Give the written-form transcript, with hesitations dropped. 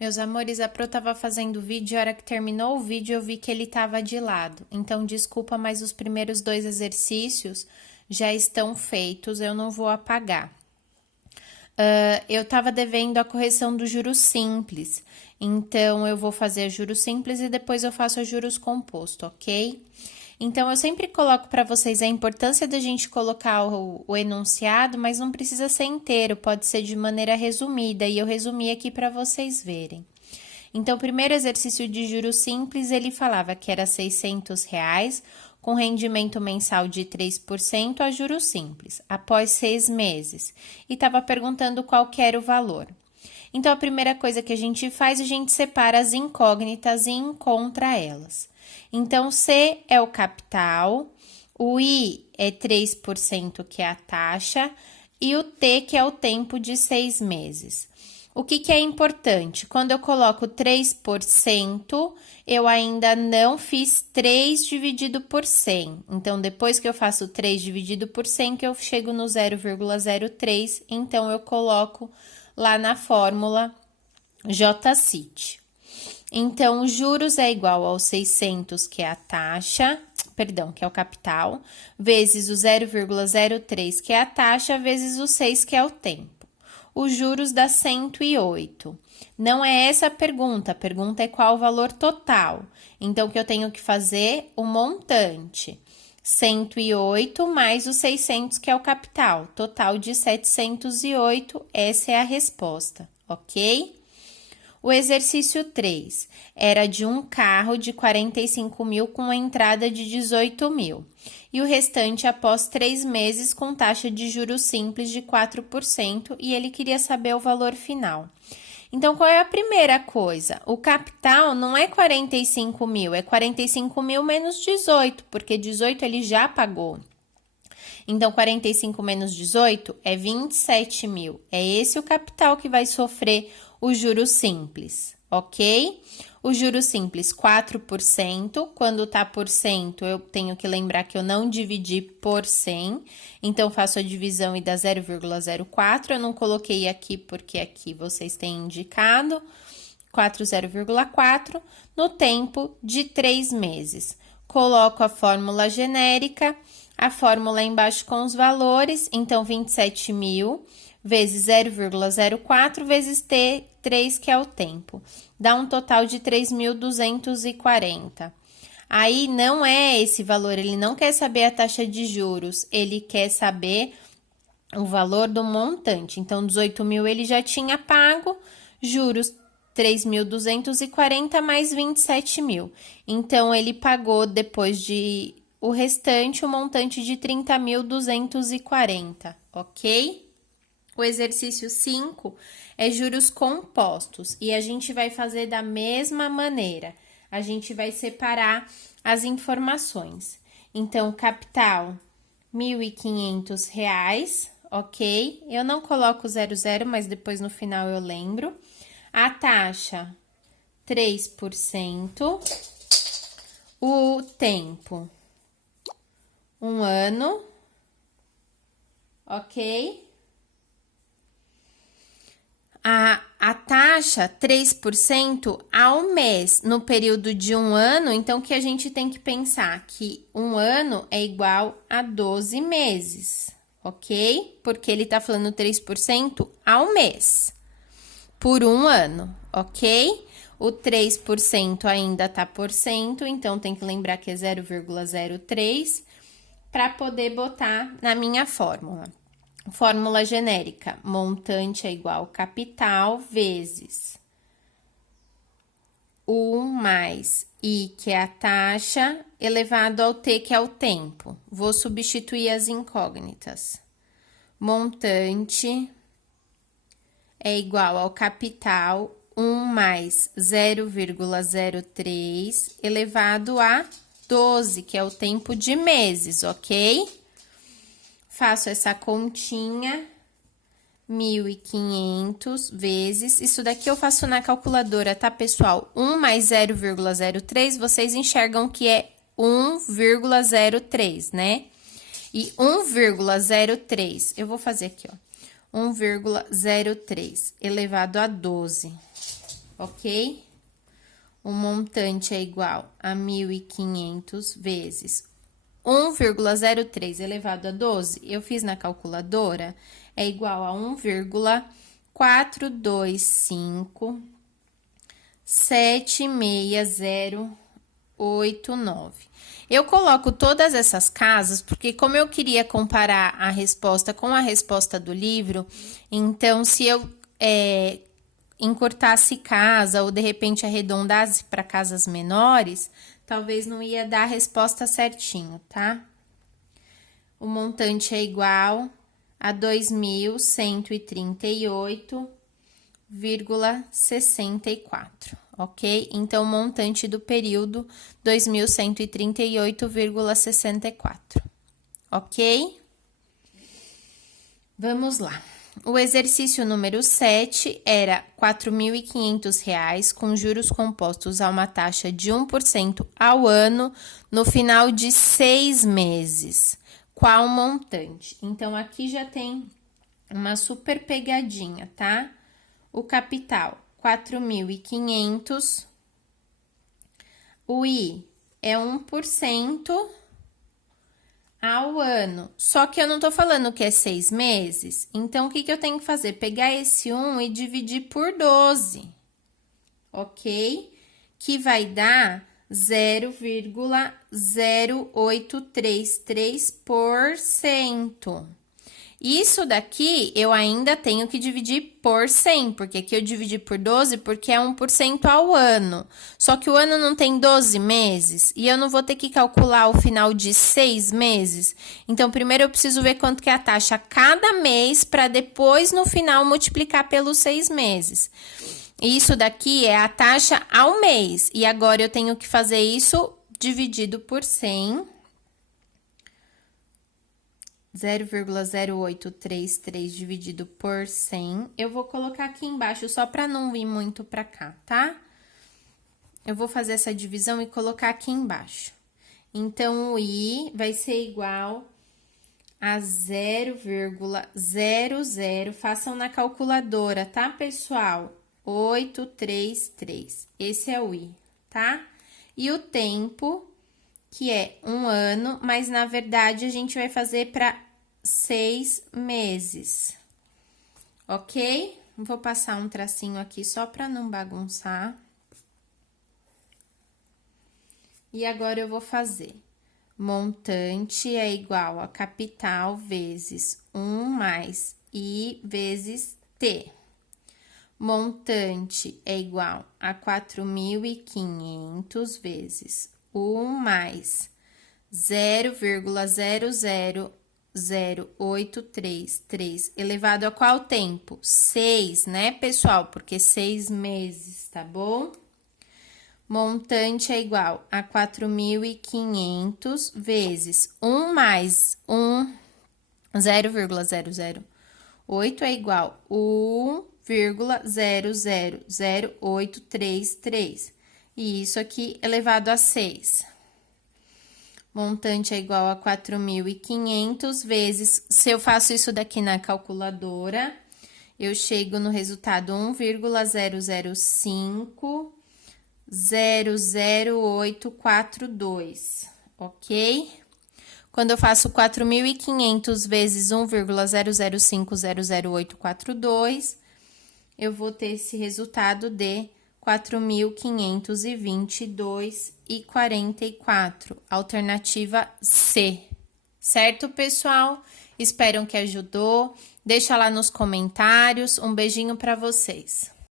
Meus amores, a Pro tava fazendo vídeo e a hora que terminou o vídeo eu vi que ele tava de lado. Então, desculpa, mas os primeiros 2 exercícios já estão feitos, eu não vou apagar. Eu tava devendo a correção do juros simples, então eu vou fazer a juros simples e depois eu faço a juros composto, ok? Então, eu sempre coloco para vocês a importância da gente colocar o enunciado, mas não precisa ser inteiro, pode ser de maneira resumida, e eu resumi aqui para vocês verem. Então, o primeiro exercício de juros simples, ele falava que era R$ 600, com rendimento mensal de 3% a juros simples, após 6 meses, e estava perguntando qual que era o valor. Então, a primeira coisa que a gente faz, a gente separa as incógnitas e encontra elas. Então, C é o capital, o I é 3%, que é a taxa, e o T, que é o tempo de 6 meses. O que é importante? Quando eu coloco 3%, eu ainda não fiz 3 dividido por 100. Então, depois que eu faço 3 dividido por 100, que eu chego no 0,03, então eu coloco lá na fórmula JCIT. Então, os juros é igual aos 600, que é a taxa, perdão, que é o capital, vezes o 0,03, que é a taxa, vezes o 6, que é o tempo. Os juros dá 108. Não é essa a pergunta é qual o valor total. Então, o que eu tenho que fazer? O montante. 108 mais os 600, que é o capital. Total de 708, essa é a resposta, ok? O exercício 3 era de um carro de 45 mil com a entrada de 18 mil. E o restante após 3 meses com taxa de juros simples de 4% e ele queria saber o valor final. Então, qual é a primeira coisa? O capital não é 45 mil, é 45 mil menos 18, porque 18 ele já pagou. Então, 45 menos 18 é 27 mil. É esse o capital que vai sofrer o juros simples, ok? O juros simples, 4%. Quando tá por cento, eu tenho que lembrar que eu não dividi por 100. Então, faço a divisão e dá 0,04. Eu não coloquei aqui porque aqui vocês têm indicado. 0,4 no tempo de 3 meses. Coloco a fórmula genérica, a fórmula embaixo com os valores, então 27 mil vezes 0,04 vezes T3, que é o tempo, dá um total de 3.240. Aí não é esse valor, ele não quer saber a taxa de juros, ele quer saber o valor do montante. Então, 18 mil ele já tinha pago, juros 3.240 mais 27 mil. Então, ele pagou depois de o restante, o montante de 30.240, ok? O exercício 5 é juros compostos e a gente vai fazer da mesma maneira. A gente vai separar as informações. Então, capital, R$ 1.500, ok? Eu não coloco 00, mas depois no final eu lembro. A taxa, 3%. O tempo, 1 ano, ok? A taxa, 3% ao mês, no período de 1 ano, então, que a gente tem que pensar que 1 ano é igual a 12 meses, ok? Porque ele tá falando 3% ao mês, por 1 ano, ok? O 3% ainda tá por cento, então tem que lembrar que é 0,03 para poder botar na minha fórmula. Fórmula genérica, montante é igual capital vezes 1 mais I, que é a taxa, elevado ao T, que é o tempo. Vou substituir as incógnitas. Montante é igual ao capital 1 mais 0,03 elevado a 12, que é o tempo de meses, ok? Faço essa continha, 1.500 vezes, isso daqui eu faço na calculadora, tá, pessoal? 1 mais 0,03, vocês enxergam que é 1,03, né? E 1,03, eu vou fazer aqui, ó, 1,03 elevado a 12. ok? O montante é igual a 1.500 vezes 1,03 elevado a 12, eu fiz na calculadora, é igual a 1,42576,089. Eu coloco todas essas casas porque como eu queria comparar a resposta com a resposta do livro, então se eu encurtasse casa ou de repente arredondasse para casas menores, talvez não ia dar a resposta certinho, tá? O montante é igual a 2.138,64, ok? Então, o montante do período, 2.138,64, ok? Vamos lá. O exercício número 7 era R$ 4.500 com juros compostos a uma taxa de 1% ao ano no final de 6 meses. Qual o montante? Então, aqui já tem uma super pegadinha, tá? O capital, 4.500. O I é 1% ao ano. Só que eu não tô falando que é 6 meses. Então, o que eu tenho que fazer? Pegar esse 1 e dividir por 12, ok? Que vai dar 0,0833%. Isso daqui eu ainda tenho que dividir por 100, porque aqui eu dividi por 12 porque é 1% ao ano. Só que o ano não tem 12 meses e eu não vou ter que calcular o final de 6 meses. Então, primeiro eu preciso ver quanto que é a taxa a cada mês para depois, no final, multiplicar pelos 6 meses. Isso daqui é a taxa ao mês. E agora eu tenho que fazer isso dividido por 100. 0,0833 dividido por 100. Eu vou colocar aqui embaixo só para não vir muito para cá, tá? Eu vou fazer essa divisão e colocar aqui embaixo. Então, o I vai ser igual a 0,00, façam na calculadora, tá, pessoal? 833. Esse é o I, tá? E o tempo, que é 1 ano, mas na verdade a gente vai fazer para 6 meses, ok? Vou passar um tracinho aqui só para não bagunçar. E agora eu vou fazer montante é igual a capital vezes 1 mais I vezes T. Montante é igual a 4.500 vezes 1 mais 0,0000833 elevado a qual tempo? 6, né, pessoal? Porque 6 meses, tá bom? Montante é igual a 4.500 vezes 1 mais 0,008 é igual a 1,000833. E isso aqui elevado a 6. Montante é igual a 4.500 vezes... Se eu faço isso daqui na calculadora, eu chego no resultado 1,005000842, ok? Quando eu faço 4.500 vezes 1,005000842, eu vou ter esse resultado de 4.522,44, alternativa C. Certo, pessoal? Espero que ajudou. Deixa lá nos comentários. Um beijinho para vocês.